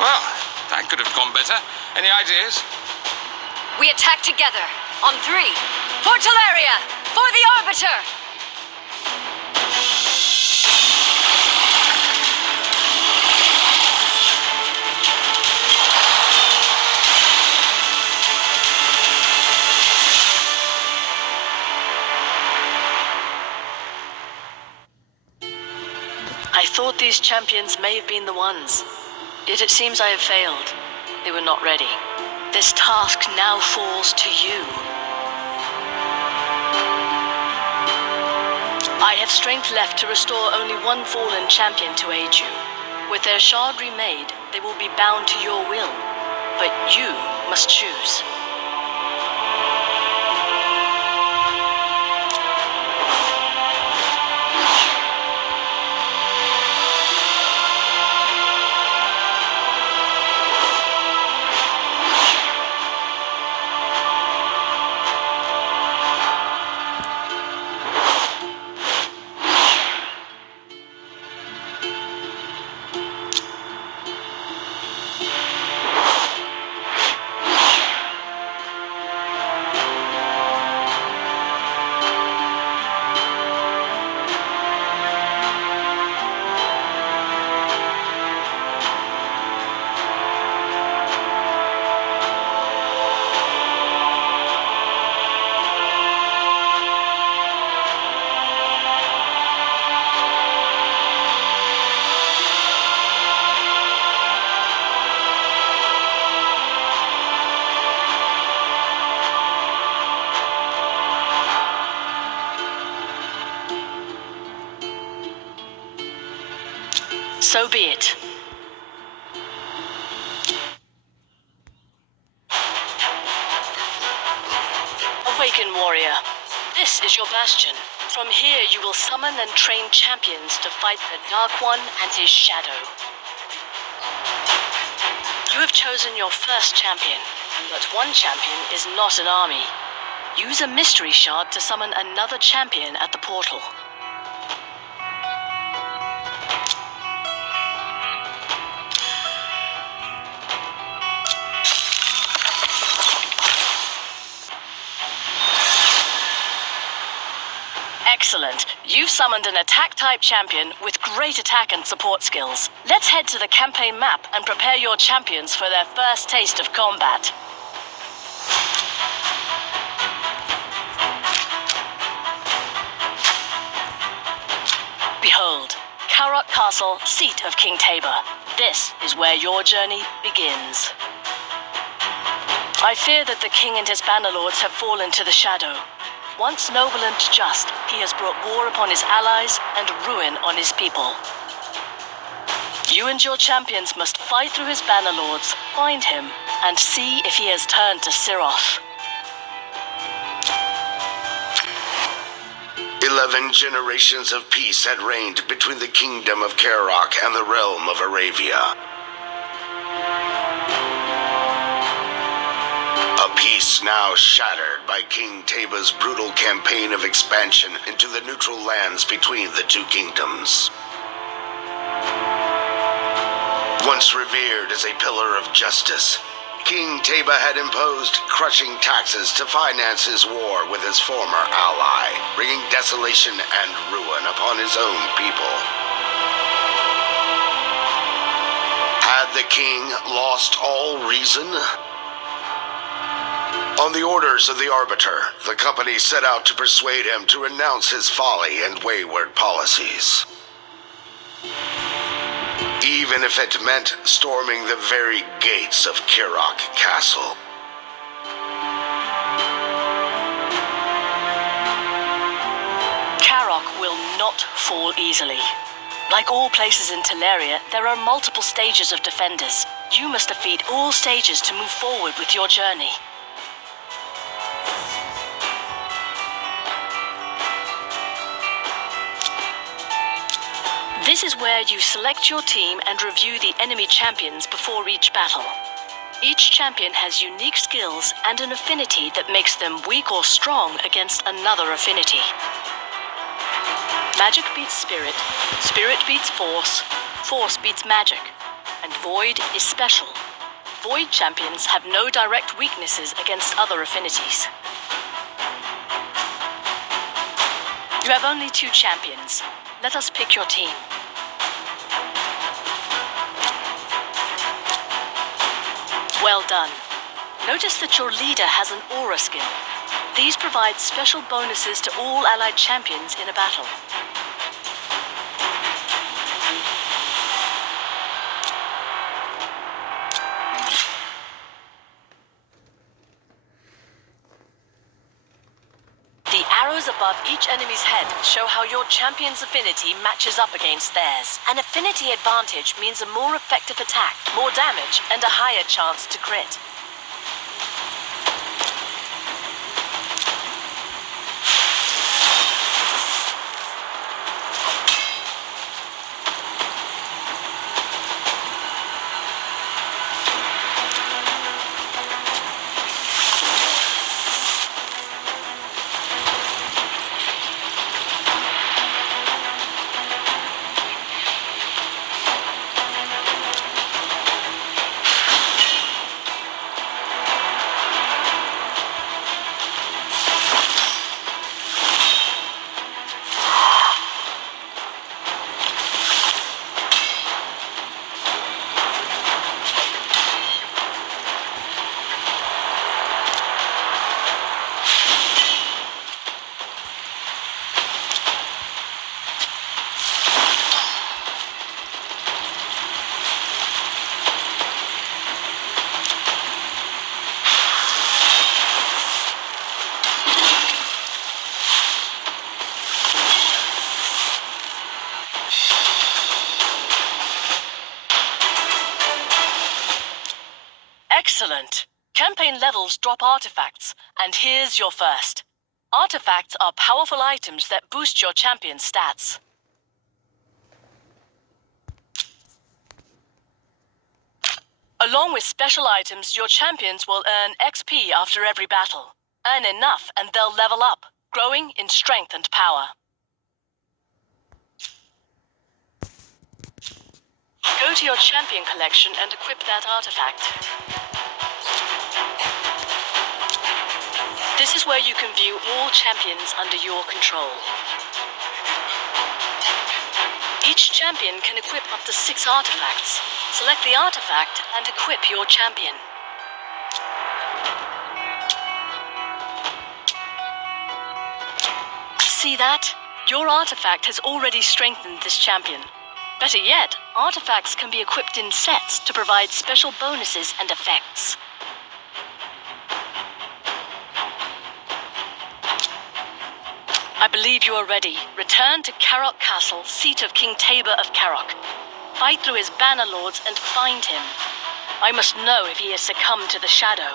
Well, that could have gone better. Any ideas? We attack together. On 3. For Teleria! For the Arbiter! I thought these champions may have been the ones. Yet it seems I have failed. They were not ready. This task now falls to you. I have strength left to restore only one fallen champion to aid you. With their shard remade, they will be bound to your will. But you must choose. So be it. Awaken, warrior. This is your bastion. From here you will summon and train champions to fight the Dark One and his shadow. You have chosen your first champion, but one champion is not an army. Use a mystery shard to summon another champion at the portal. Excellent. You've summoned an attack-type champion with great attack and support skills. Let's head to the campaign map and prepare your champions for their first taste of combat. Behold, Karok Castle, seat of King Tabor. This is where your journey begins. I fear that the king and his bannerlords have fallen to the shadow. Once noble and just, he has brought war upon his allies and ruin on his people. You and your champions must fight through his bannerlords, find him, and see if he has turned to Siroth. 11 generations of peace had reigned between the kingdom of Karok and the realm of Aravia. A peace now shattered by King Taba's brutal campaign of expansion into the neutral lands between the two kingdoms. Once revered as a pillar of justice, King Taba had imposed crushing taxes to finance his war with his former ally, bringing desolation and ruin upon his own people. Had the king lost all reason? On the orders of the Arbiter, the company set out to persuade him to renounce his folly and wayward policies. Even if it meant storming the very gates of Karok Castle. Karok will not fall easily. Like all places in Teleria, there are multiple stages of defenders. You must defeat all stages to move forward with your journey. This is where you select your team and review the enemy champions before each battle. Each champion has unique skills and an affinity that makes them weak or strong against another affinity. Magic beats spirit, spirit beats force, force beats magic, and Void is special. Void champions have no direct weaknesses against other affinities. You have only 2 champions. Let us pick your team. Well done. Notice that your leader has an aura skill. These provide special bonuses to all allied champions in a battle. The arrows above each enemy's head show how your champion's affinity matches up against theirs. An affinity advantage means a more effective attack, more damage, and a higher chance to crit. Excellent. Campaign levels drop artifacts, and here's your first. Artifacts are powerful items that boost your champion's stats. Along with special items, your champions will earn XP after every battle. Earn enough and they'll level up, growing in strength and power. Go to your champion collection and equip that artifact. This is where you can view all champions under your control. Each champion can equip up to 6 artifacts. Select the artifact and equip your champion. See that? Your artifact has already strengthened this champion. Better yet, artifacts can be equipped in sets to provide special bonuses and effects. I believe you are ready. Return to Karok Castle, seat of King Tabor of Karok. Fight through his banner lords and find him. I must know if he has succumbed to the shadow.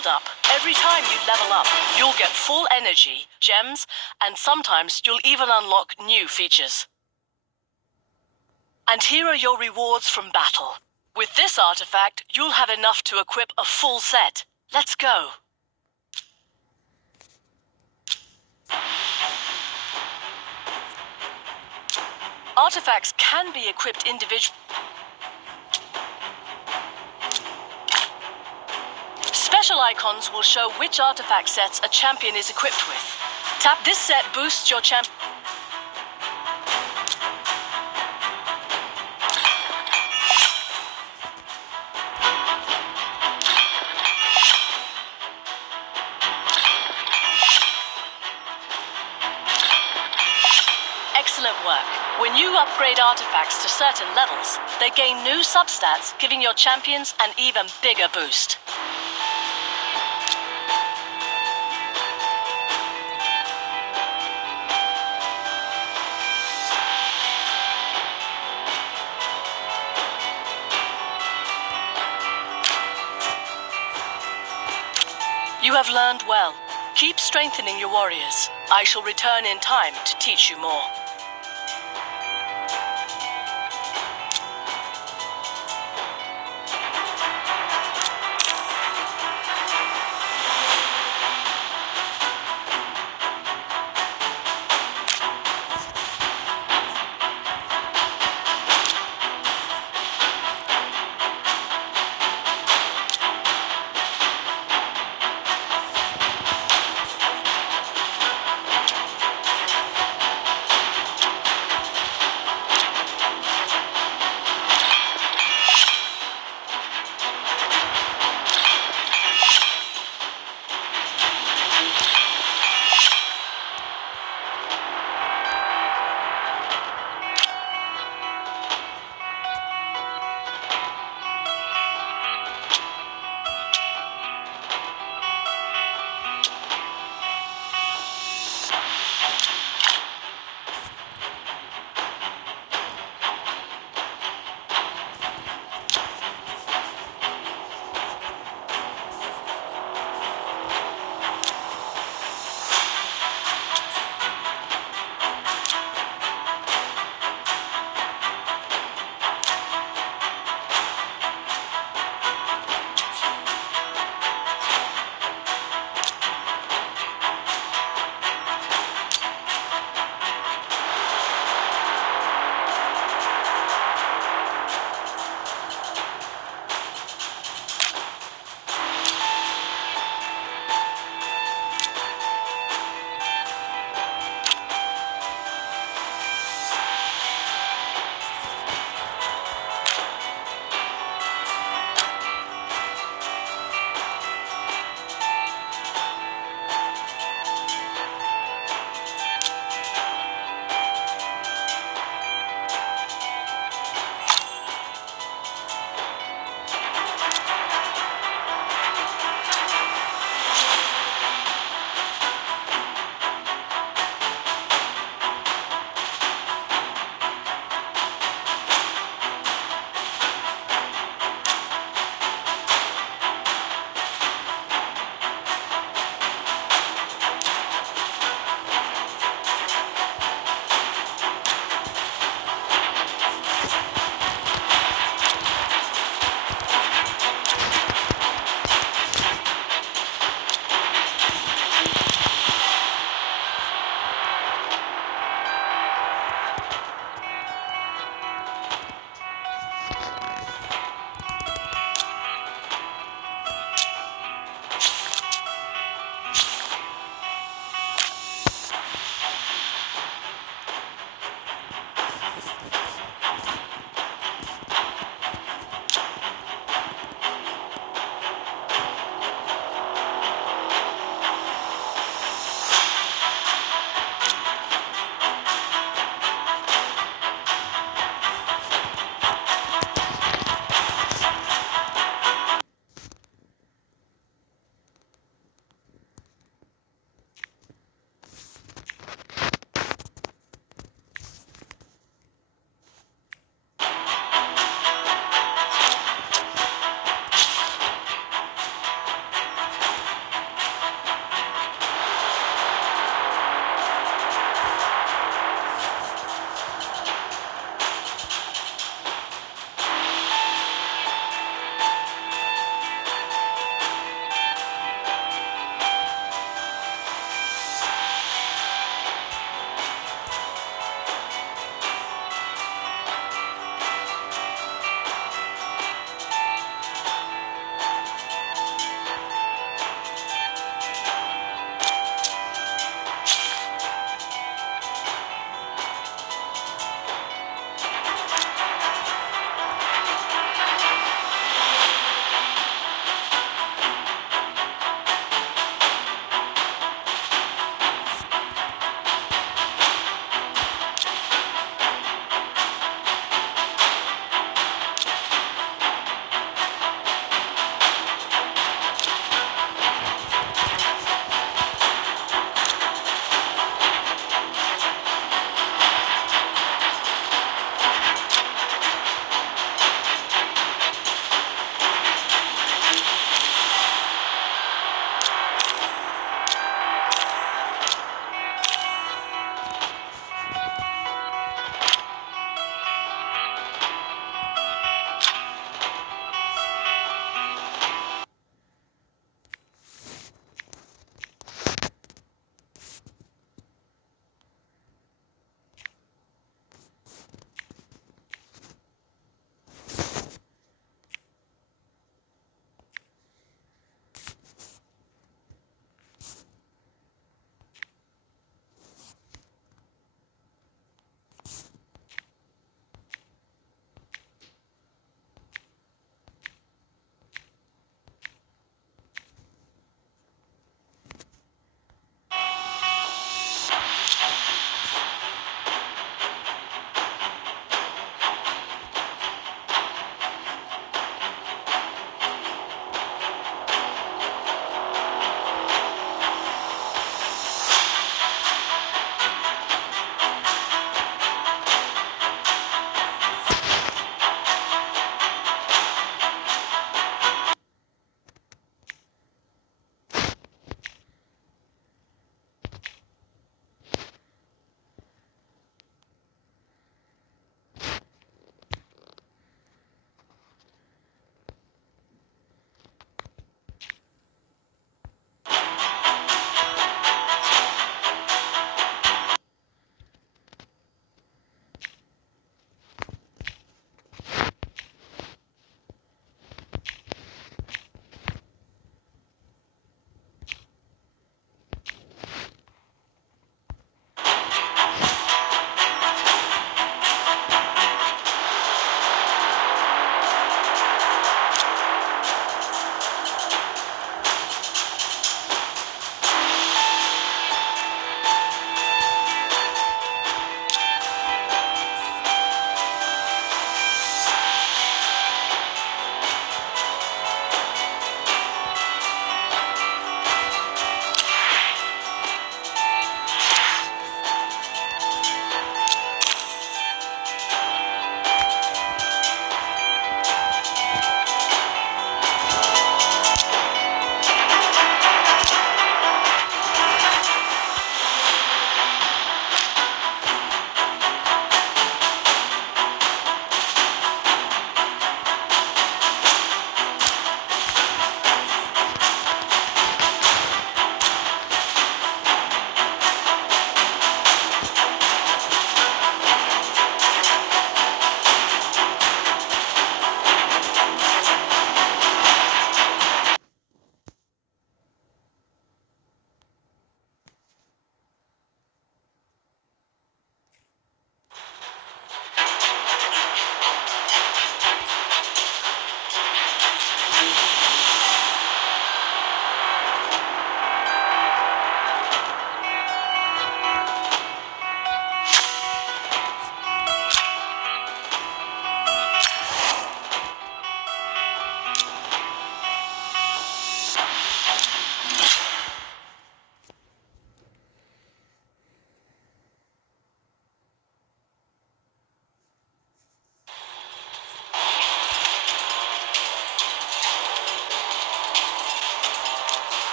build up. Every time you level up, you'll get full energy, gems, and sometimes you'll even unlock new features. And here are your rewards from battle. With this artifact, you'll have enough to equip a full set. Let's go. Artifacts can be equipped individually. Special icons will show which artifact sets a champion is equipped with. Tap this set boosts your champion. Excellent work. When you upgrade artifacts to certain levels, they gain new substats, giving your champions an even bigger boost. You have learned well. Keep strengthening your warriors. I shall return in time to teach you more.